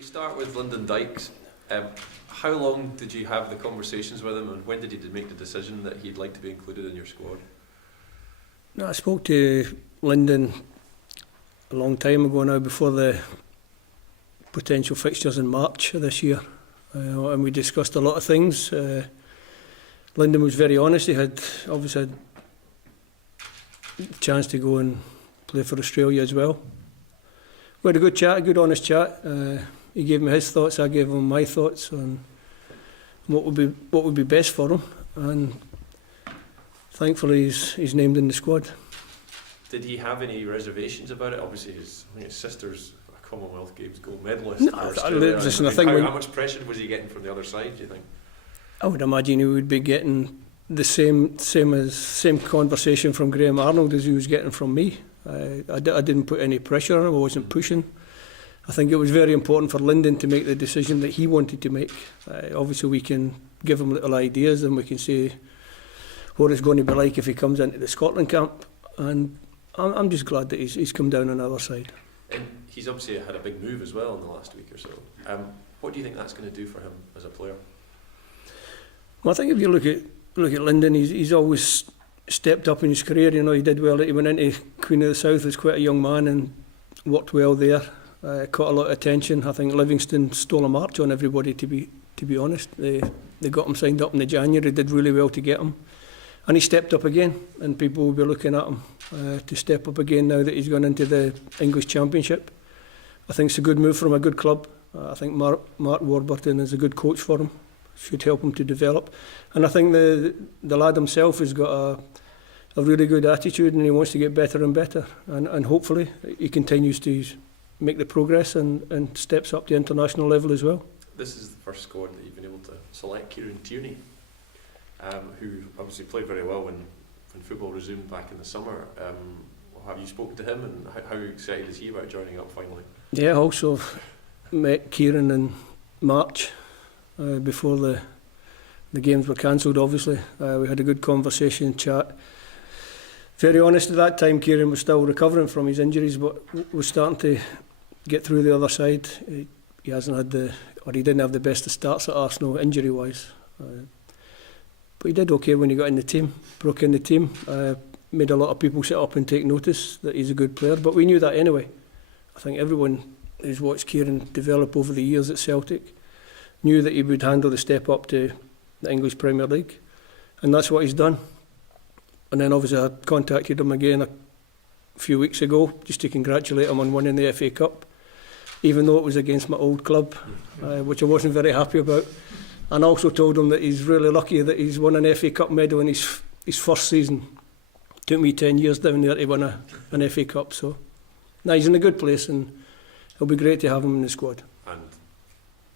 We start with Lyndon Dykes. How long did you have the conversations with him, and when did he make the decision that he'd like to be included in your squad? No, I spoke to Lyndon a long time ago now, before the potential fixtures in March of this year, and we discussed a lot of things. Lyndon was very honest. He had obviously had a chance to go and play for Australia as well. We had a good chat, a good honest chat. He gave me his thoughts, I gave him my thoughts on what would be best for him, and thankfully he's named in the squad. Did he have any reservations about it? Obviously, I think his sister's a Commonwealth Games gold medalist. No, for Australia. How much pressure was he getting from the other side, do you think? I would imagine he would be getting the same conversation from Graham Arnold as he was getting from me. I didn't put any pressure on him. I wasn't pushing. I think it was very important for Lyndon to make the decision that he wanted to make. Obviously, we can give him little ideas and we can say what it's going to be like if he comes into the Scotland camp. And I'm just glad that he's come down on our side. And he's obviously had a big move as well in the last week or so. What do you think that's going to do for him as a player? Well, I think if you look at Lyndon, he's always stepped up in his career. You know, he did well. He went into Queen of the South as quite a young man and worked well there. Caught a lot of attention. I think Livingston stole a march on everybody. To be honest, they got him signed up in the January. Did really well to get him, and he stepped up again. And people will be looking at him to step up again now that he's gone into the English Championship. I think it's a good move from a good club. I think Mark Warburton is a good coach for him. Should help him to develop, and I think the lad himself has got a really good attitude, and he wants to get better and better, and hopefully he continues to make the progress and steps up to international level as well. This is the first squad that you've been able to select Kieran Tierney, who obviously played very well when football resumed back in the summer. Have you spoken to him, and how excited is he about joining up finally? Yeah, I also met Kieran in March before the games were cancelled. Obviously, we had a good conversation, chat. Very honest at that time, Kieran was still recovering from his injuries, but was starting to get through the other side. He hasn't had he didn't have the best of starts at Arsenal injury-wise. But he did okay when he got in the team, broke in the team, made a lot of people sit up and take notice that he's a good player, but we knew that anyway. I think everyone who's watched Kieran develop over the years at Celtic knew that he would handle the step up to the English Premier League, and that's what he's done. And then obviously I contacted him again a few weeks ago just to congratulate him on winning the FA Cup, even though it was against my old club, which I wasn't very happy about. And also told him that he's really lucky that he's won an FA Cup medal in his first season. It took me 10 years down there to win an FA Cup. So now he's in a good place, and it'll be great to have him in the squad. And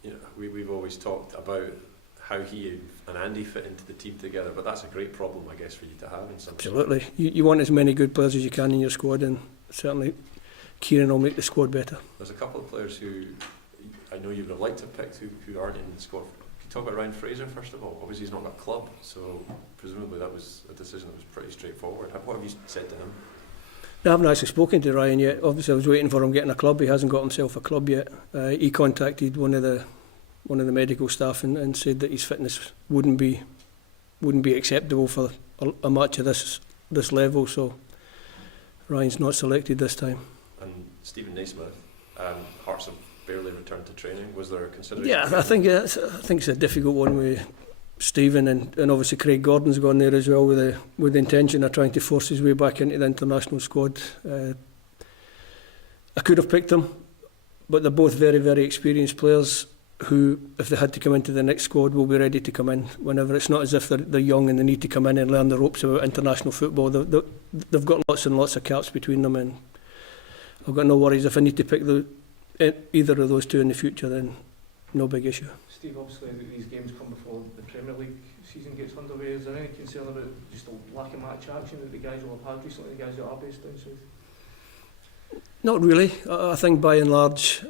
you know, we've always talked about how he and Andy fit into the team together, but that's a great problem, I guess, for you to have in some Absolutely. You want as many good players as you can in your squad, and certainly Kieran will make the squad better. There's a couple of players who I know you would have liked to pick who aren't in the squad. Can you talk about Ryan Fraser first of all? Obviously he's not got a club, so presumably that was a decision that was pretty straightforward. What have you said to him? I haven't actually spoken to Ryan yet. Obviously I was waiting for him getting a club. He hasn't got himself a club yet. He contacted one of the medical staff and said that his fitness wouldn't be acceptable for a match of this level. So Ryan's not selected this time. And Stephen Naismith, Hearts have barely returned to training. Was there a consideration? Yeah, I think it's a difficult one with Stephen, and obviously Craig Gordon's gone there as well with the intention of trying to force his way back into the international squad. I could have picked them, but they're both very, very experienced players who, if they had to come into the next squad, will be ready to come in whenever. It's not as if they're young and they need to come in and learn the ropes about international football. They've got lots and lots of caps between them, and I've got no worries. If I need to pick either of those two in the future, then no big issue. Steve, obviously these games come before the Premier League season gets underway. Is there any concern about just a lack of match action that the guys will have had recently, the guys that are based down south? Not really. I think by and large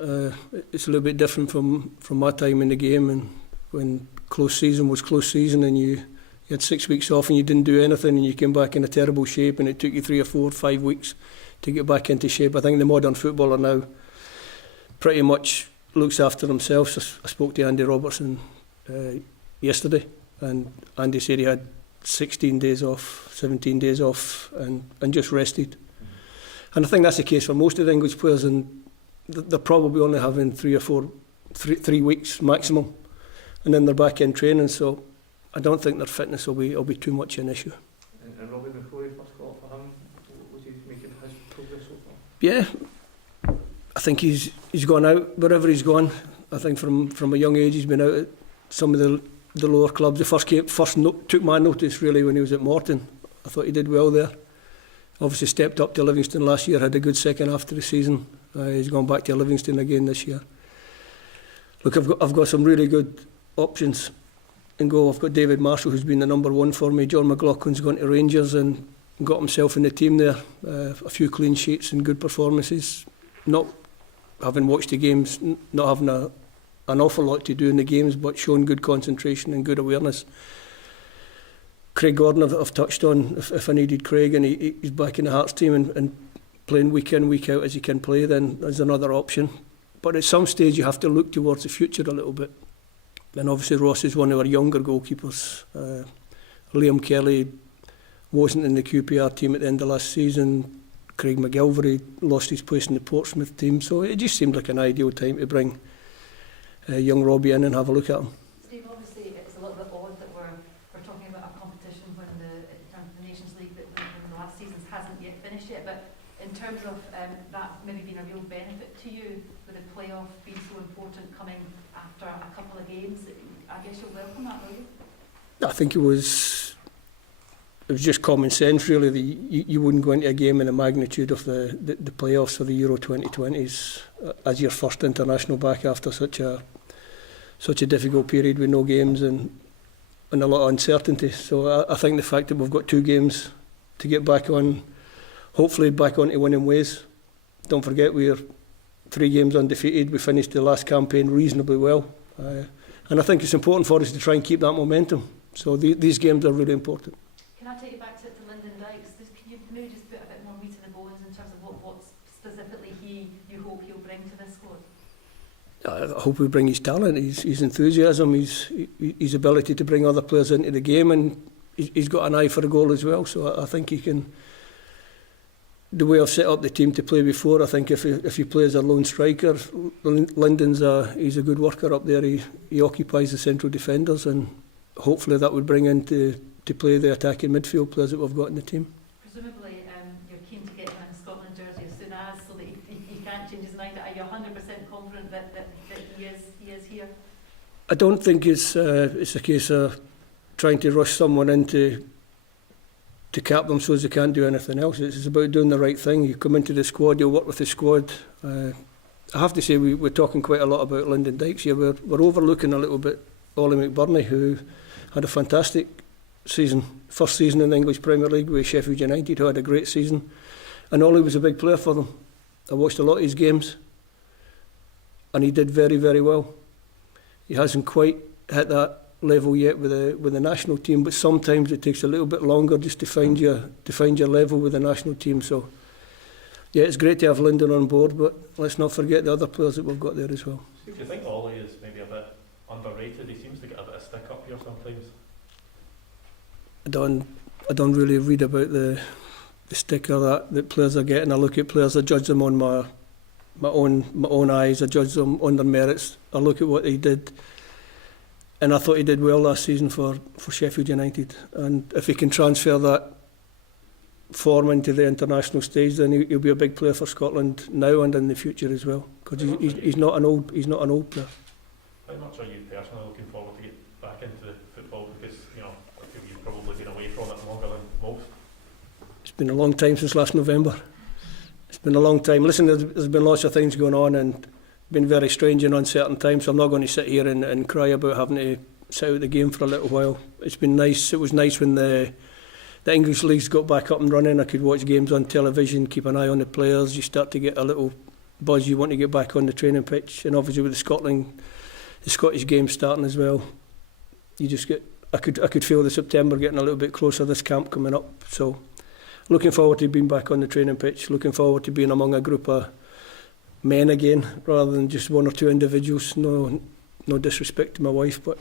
it's a little bit different from my time in the game, and when close season was close season and you had 6 weeks off and you didn't do anything and you came back in a terrible shape and it took you 3 or 4 or 5 weeks to get back into shape. I think the modern footballer now pretty much looks after themselves. I spoke to Andy Robertson yesterday, and Andy said he had 16 days off, 17 days off, and just rested. And I think that's the case for most of the English players, and they're probably only having 3 weeks maximum, and then they're back in training. So I don't think their fitness will be too much an issue. And Robbie, before he first got up for him, what was he making his progress so far? Yeah, I think he's gone out wherever he's gone. I think from a young age he's been out at some of the lower clubs. The first took my notice really when he was at Morton. I thought he did well there. Obviously stepped up to Livingston last year, had a good second half of the season. He's gone back to Livingston again this year. Look, I've got some really good options in goal. I've got David Marshall, who's been the number one for me. John McLaughlin's gone to Rangers and got himself in the team there. A few clean sheets and good performances. Not having watched the games, not having an awful lot to do in the games, but showing good concentration and good awareness. Craig Gordon I've touched on if I needed Craig, and he's back in the Hearts team and playing week in, week out as he can play, then there's another option. But at some stage you have to look towards the future a little bit. And obviously Ross is one of our younger goalkeepers. Liam Kelly wasn't in the QPR team at the end of last season. Craig McGilvery lost his place in the Portsmouth team, so it just seemed like an ideal time to bring young Robbie in and have a look at him. Steve, obviously it's a little bit odd that we're talking about a competition when the Nations League when the last season hasn't yet finished yet, but in terms of that maybe being a real benefit to you, with the playoff being so important coming after a couple of games, I guess you'll welcome that, will you? I think it was just common sense really that you wouldn't go into a game in the magnitude of the playoffs for the Euro 2020s as your first international back after such a difficult period with no games and a lot of uncertainty. So I think the fact that we've got 2 games to get back on, hopefully back onto winning ways. Don't forget we're 3 games undefeated. We finished the last campaign reasonably well, and I think it's important for us to try and keep that momentum. So these games are really important. Can I take you back to Lyndon Dykes? Can you maybe just put a bit more meat to the bones in terms of what specifically you hope he'll bring to this squad? I hope we bring his talent, his enthusiasm, his ability to bring other players into the game, and he's got an eye for a goal as well. So I think he can. The way I've set up the team to play before, I think if he plays a lone striker, Lyndon's he's a good worker up there. He occupies the central defenders, and hopefully that would bring in to play the attacking midfield players that we've got in the team. Presumably you're keen to get him in a Scotland jersey as soon as, so that he can't change his mind. Are you 100% confident that he is here? I don't think it's a case of trying to rush someone into to cap them so as they can't do anything else. It's about doing the right thing. You come into the squad, you'll work with the squad. I have to say we're talking quite a lot about Lyndon Dykes here. We're overlooking a little bit Ollie McBurney, who had a fantastic season, first season in the English Premier League with Sheffield United, who had a great season, and Ollie was a big player for them. I watched a lot of his games and he did very, very well. He hasn't quite hit that level yet with the national team, but sometimes it takes a little bit longer just to find your level with the national team. So yeah, it's great to have Lyndon on board, but let's not forget the other players that we've got there as well. Do you think Ollie is maybe a bit underrated? He seems to get a bit of stick up here sometimes. I don't really read about the sticker that players are getting. I look at players, I judge them on my own eyes. I judge them on their merits. I look at what they did, and I thought he did well last season for Sheffield United. And if he can transfer that form into the international stage, then he'll be a big player for Scotland now and in the future as well. Because he's not an old player. How much are you personally looking forward to get back into football? Because I feel you've probably been away from it longer than most. It's been a long time since last November. It's been a long time. Listen, there's been lots of things going on and been very strange and uncertain times. So I'm not going to sit here and cry about having to sit out the game for a little while. It's been nice. It was nice when the English leagues got back up and running. I could watch games on television, keep an eye on the players. You start to get a little buzz. You want to get back on the training pitch, and obviously with the Scottish games starting as well, you just get. I could feel the September getting a little bit closer. This camp coming up, so looking forward to being back on the training pitch. Looking forward to being among a group of men again, rather than just one or two individuals. No disrespect to my wife, but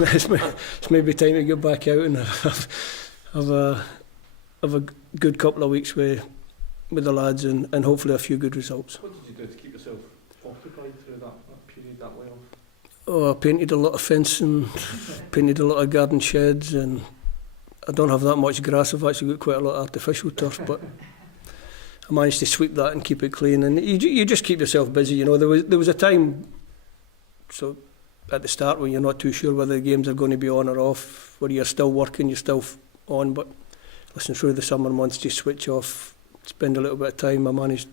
it's maybe time to get back out and have a good couple of weeks with the lads and hopefully a few good results. What did you do to keep yourself occupied through that period, that layoff? Oh, I painted a lot of fencing, painted a lot of garden sheds, and I don't have that much grass. I've actually got quite a lot of artificial turf, but I managed to sweep that and keep it clean. And you just keep yourself busy, you know. There was a time, so at the start when you're not too sure whether the games are going to be on or off, where you're still working, you're still on. But listen, through the summer months, just switch off, spend a little bit of time. I managed,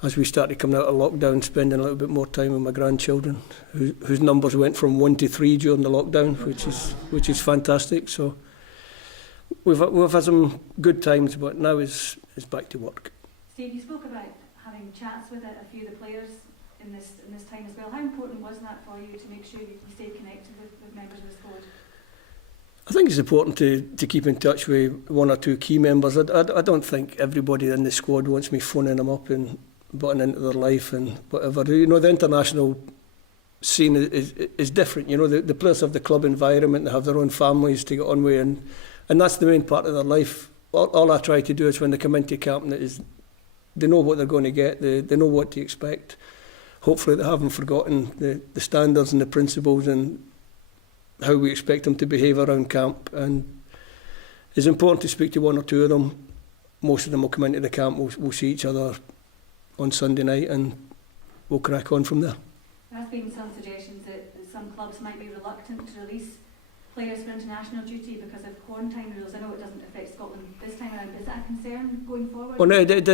as we started coming out of lockdown, spending a little bit more time with my grandchildren, whose numbers went from 1 to 3 during the lockdown, which is fantastic. So we've had some good times, but now is back to work. Steve, you spoke about having chats with a few of the players in this time as well. How important was that for you to make sure you stayed connected with members of the squad? I think it's important to keep in touch with one or two key members. I don't think everybody in the squad wants me phoning them up and butting into their life and whatever. You know, the international scene is different. You know, the players have the club environment, they have their own families to get on with, and that's the main part of their life. All I try to do is when they come into camp, is they know what they're going to get, they know what to expect. Hopefully they haven't forgotten the standards and the principles and how we expect them to behave around camp. And it's important to speak to one or two of them. Most of them will come into the camp, we'll see each other on Sunday night and we'll crack on from there. There has been some suggestions that some clubs might be reluctant to release players for international duty because of quarantine rules. I know it doesn't affect Scotland this time around, but is that a concern going forward? Well, no, it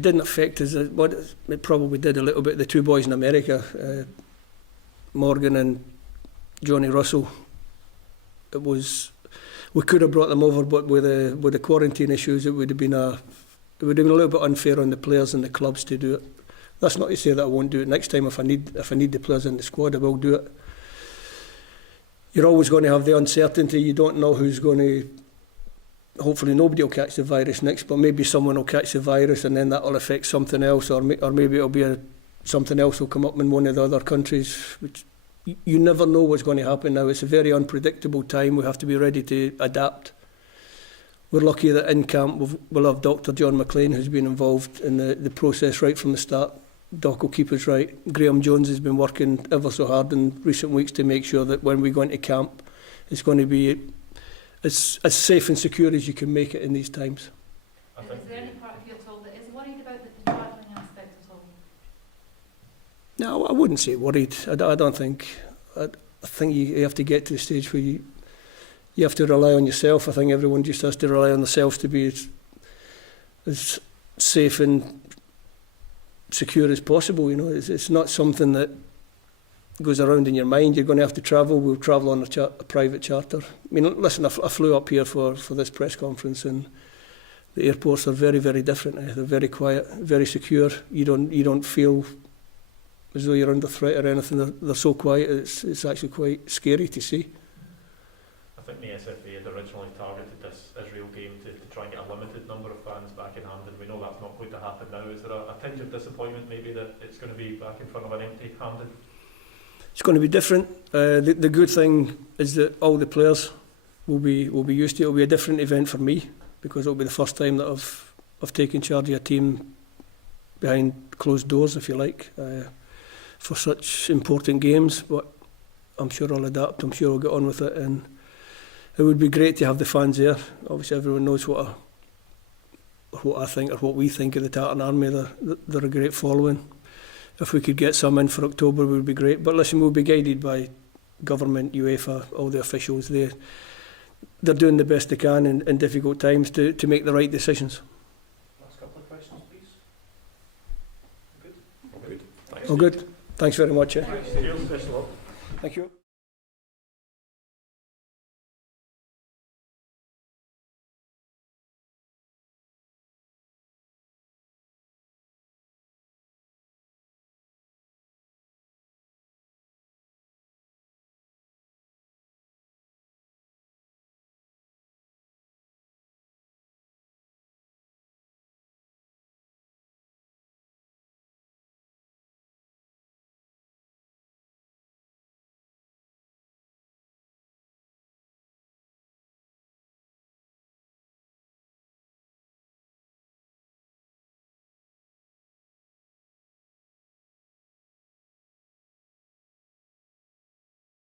didn't affect us. It probably did a little bit. The two boys in America, Morgan and Johnny Russell, we could have brought them over, but with the quarantine issues, it would have been a little bit unfair on the players and the clubs to do it. That's not to say that I won't do it next time. If I need the players in the squad, I will do it. You're always going to have the uncertainty. You don't know who's going to. Hopefully nobody will catch the virus next, but maybe someone will catch the virus and then that will affect something else, or maybe it'll be something else will come up in one of the other countries. Which you never know what's going to happen now. It's a very unpredictable time. We have to be ready to adapt. We're lucky that in camp we'll have Dr. John McLean, who's been involved in the process right from the start. Goalkeeper's right. Graham Jones has been working ever so hard in recent weeks to make sure that when we go into camp, it's going to be as safe and secure as you can make it in these times. Is there any part of you at all that is worried about the travelling aspect at all? No, I wouldn't say worried. I don't think. I think you have to get to the stage where you have to rely on yourself. I think everyone just has to rely on themselves to be as safe and secure as possible. You know, it's not something that goes around in your mind. You're going to have to travel. We'll travel on a private charter. I mean, listen, I flew up here for this press conference, and the airports are very, very different. They're very quiet, very secure. You don't feel as though you're under threat or anything. They're so quiet. It's actually quite scary to see. I think the SFA had originally targeted this Israel game to try and get a limited number of fans back in Hampden. We know that's not going to happen now. Is there a tinge of disappointment maybe that it's going to be back in front of an empty Hampden? It's going to be different. The good thing is that all the players will be used to it. It'll be a different event for me because it'll be the first time that I've taken charge of a team behind closed doors, if you like, for such important games. But I'm sure I'll adapt. I'm sure I'll get on with it, and it would be great to have the fans there. Obviously, everyone knows what I think or what we think of the Tartan Army. They're a great following. If we could get some in for October, it would be great. But listen, we'll be guided by government, UEFA, all the officials. They're doing the best they can in difficult times to make the right decisions. Last couple of questions, please. Good? Good. Thanks. Oh, good. Thanks very much. Cheers. Best of luck. Thank you.